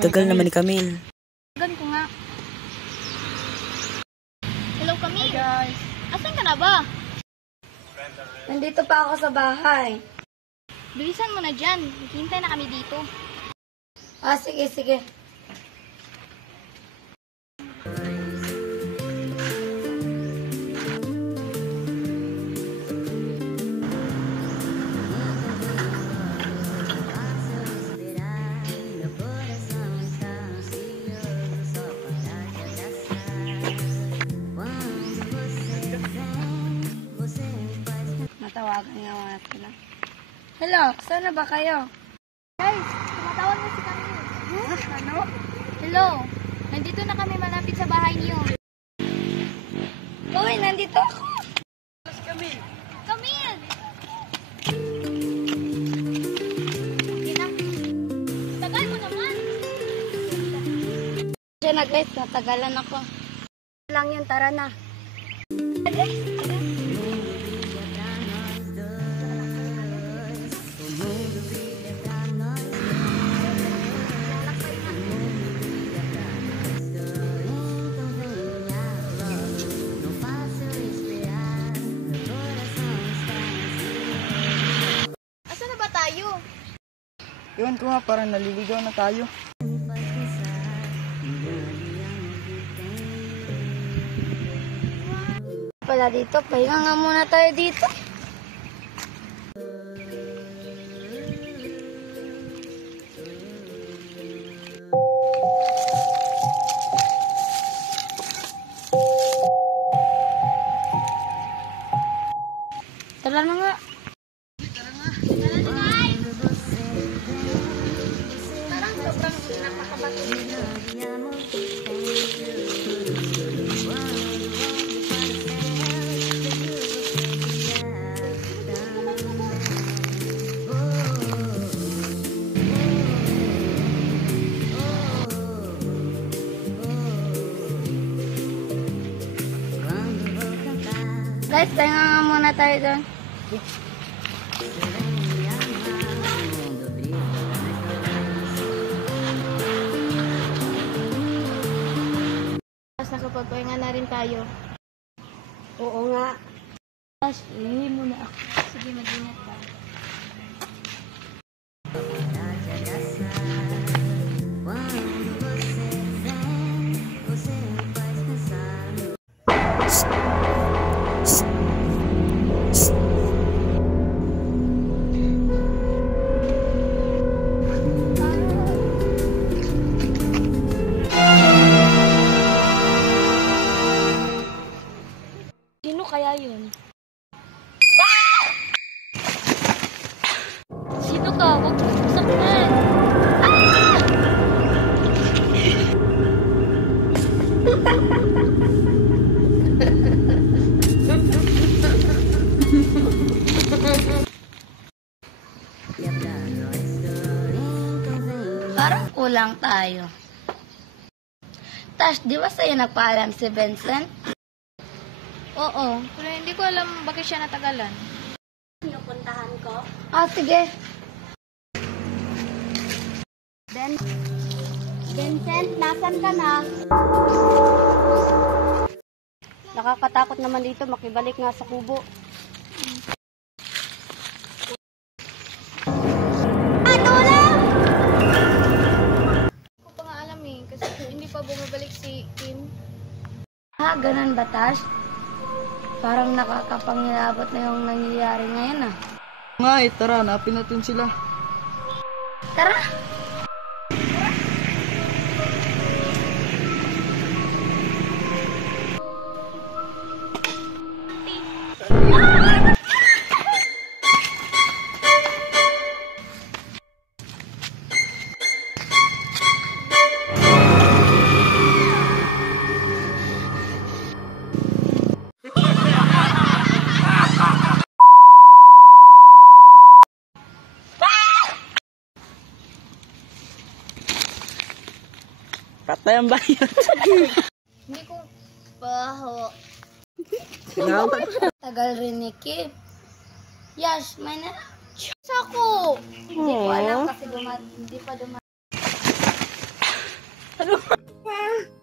Tagal naman ni Camille. Tagal ko nga. Hello, Camille. Hi guys. Asan ka na ba? Nandito pa ako sa bahay. Bilisan mo na dyan. Hintay na kami dito. Sige, sige. Matawagan nga mga sila. Hello, saan na ba kayo? Guys, tumatawag na si Camille. Ano? Hello. Nandito na kami malapit sa bahay niyo. Uy, nandito ako. Camille! Tagal mo naman. Diyan na guys, natagalan ako. Lang yun, tara na. Asan na ba tayo? Iwan ko nga, parang naliligaw na tayo. Pala dito, pahinga nga muna tayo dito. Tara na nga. Parang sobrang nakakabato dito. Guys, pahinga nga muna tayo doon. Tapos nakapagpahinga na rin tayo. Oo nga. Tapos, ihi muna ako. Sige, mag-ingat ka. Sino kaya yun? Sino ka? Huwag mo saktan. Parang kulang tayo. Tash, di ba sa'yo nagpaalam si Vincent? Oo, pero hindi ko alam bakit siya natagalan. Pinupuntahan ko? Sige. Vincent, nasan ka na? Nakakatakot naman dito, makibalik nga sa kubo. Hindi ko pa nga alam kasi hindi pa bumabalik si Kim. Ganun ba, Tash? Parang nakakapangilabot na yung nangyayari ngayon Nga tara, hanapin natin sila. Tara! Patay ang bayan. Hindi ko baho. Tagal rin ni Kim. Yash, may na... Sako! Hindi ko alam kasi hindi pa dumating. pa.